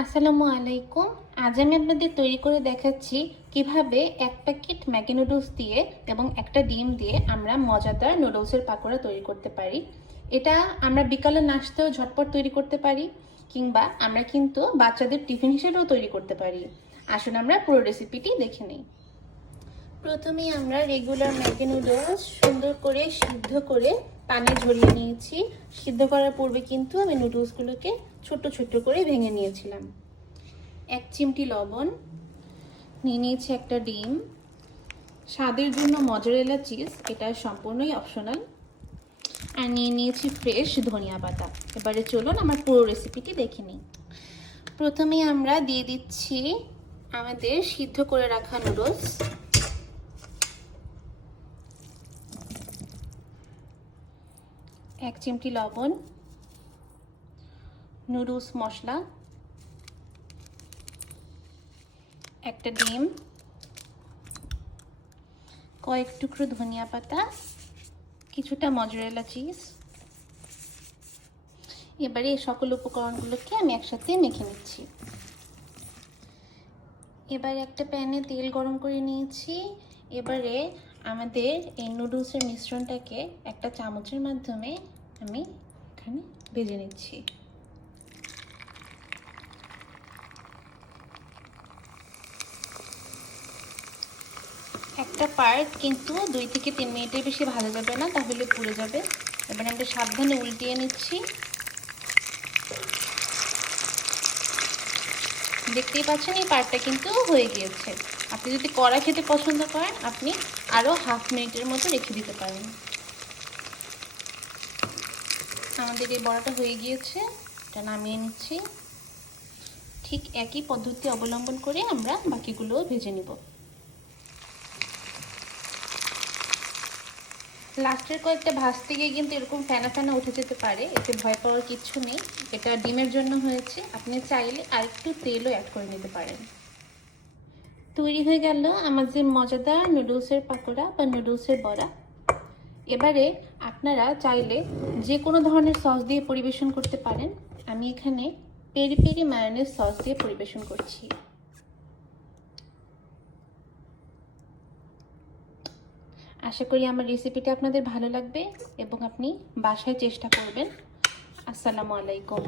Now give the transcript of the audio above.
আসসালামু আলাইকুম। আজ আমি আপনাদের তৈরি করে দেখাচ্ছি কিভাবে এক প্যাকেট ম্যাগি নুডলস দিয়ে এবং একটা ডিম দিয়ে আমরা মজাদার নুডলসের পাকোড়া তৈরি করতে পারি। এটা আমরা বিকালে নাস্তাও ঝটপট তৈরি করতে পারি, কিংবা আমরা কিন্তু বাচ্চাদের টিফিন হিসেবেও তৈরি করতে পারি। আসুন আমরা পুরো রেসিপিটি দেখে নিই। প্রথমেই আমরা রেগুলার ম্যাগি নুডলস সুন্দর করে সিদ্ধ করে পানি ঝরিয়ে নিয়েছি। সিদ্ধ করার পূর্বে কিন্তু আমি নুডলসগুলোকে ছোট ছোট করে ভেঙে নিয়েছিলাম। 1 চিমটি লবণ নিয়ে নিয়েছি, একটা ডিম, স্বাদের জন্য মজারেলা চিজ, এটা সম্পূর্ণই অপশনাল, আর নিয়ে নিয়েছি ফ্রেশ ধনিয়া পাতা। এবারে চলুন আমার পুরো রেসিপিটি দেখে নিই। প্রথমেই আমরা দিয়ে দিচ্ছি আমাদের সিদ্ধ করে রাখা নুডলস। এক চিমটি লবণ, নুডলস মশলা, একটা ডিম, কয়েক টুকরো ধনিয়া পাতা, কিছুটা মজরেলা চিজ। এবারে এই সকল উপকরণগুলোকে আমি একসাথে মেখে নিচ্ছি। এবারে একটা প্যানে তেল গরম করে নিয়েছি। এবারে আমাদের এই নুডলসের মিশ্রণটাকে একটা চামচের মাধ্যমে আমি এখানে ভেজে নিচ্ছি। একটা পার্ট কিন্তু 2 থেকে 3 মিনিটের বেশি ভাজা যাবে না, তাহলে পুড়ে যাবে। এবারে আমরা সাবধানে উল্টিয়ে নিচ্ছি। দেখতেই পাচ্ছেন এই পার্টটা কিন্তু হয়ে গিয়েছে। আপনি যদি কড়া খেতে পছন্দ করেন, আপনি আরও হাফ মিনিটের মতো রেখে দিতে পারেন। আমাদের এই বড়াটা হয়ে গিয়েছে, এটা নামিয়ে নিচ্ছি। ঠিক একই পদ্ধতি অবলম্বন করে আমরা বাকিগুলোও ভেজে নিব। লাস্টের কয়েকটা ভাজতে গিয়ে কিন্তু এরকম ফেনা ফেনা উঠে যেতে পারে, এতে ভয় পাওয়ার কিচ্ছু নেই। এটা ডিমের জন্য হয়েছে, আপনি চাইলে আরেকটু তেলও অ্যাড করে নিতে পারেন। তৈরি হয়ে গেল আমাদের মজাদার নুডলসের পাকোড়া বা নুডলসের বড়া। এবারে আপনারা চাইলে যে কোনো ধরনের সস দিয়ে পরিবেশন করতে পারেন। আমি এখানে পেরি পেরি মায়োনেজ সস দিয়ে পরিবেশন করছি। আশা করি আমার রেসিপিটা আপনাদের ভালো লাগবে এবং আপনি বাসায় চেষ্টা করবেন। আসসালামু আলাইকুম।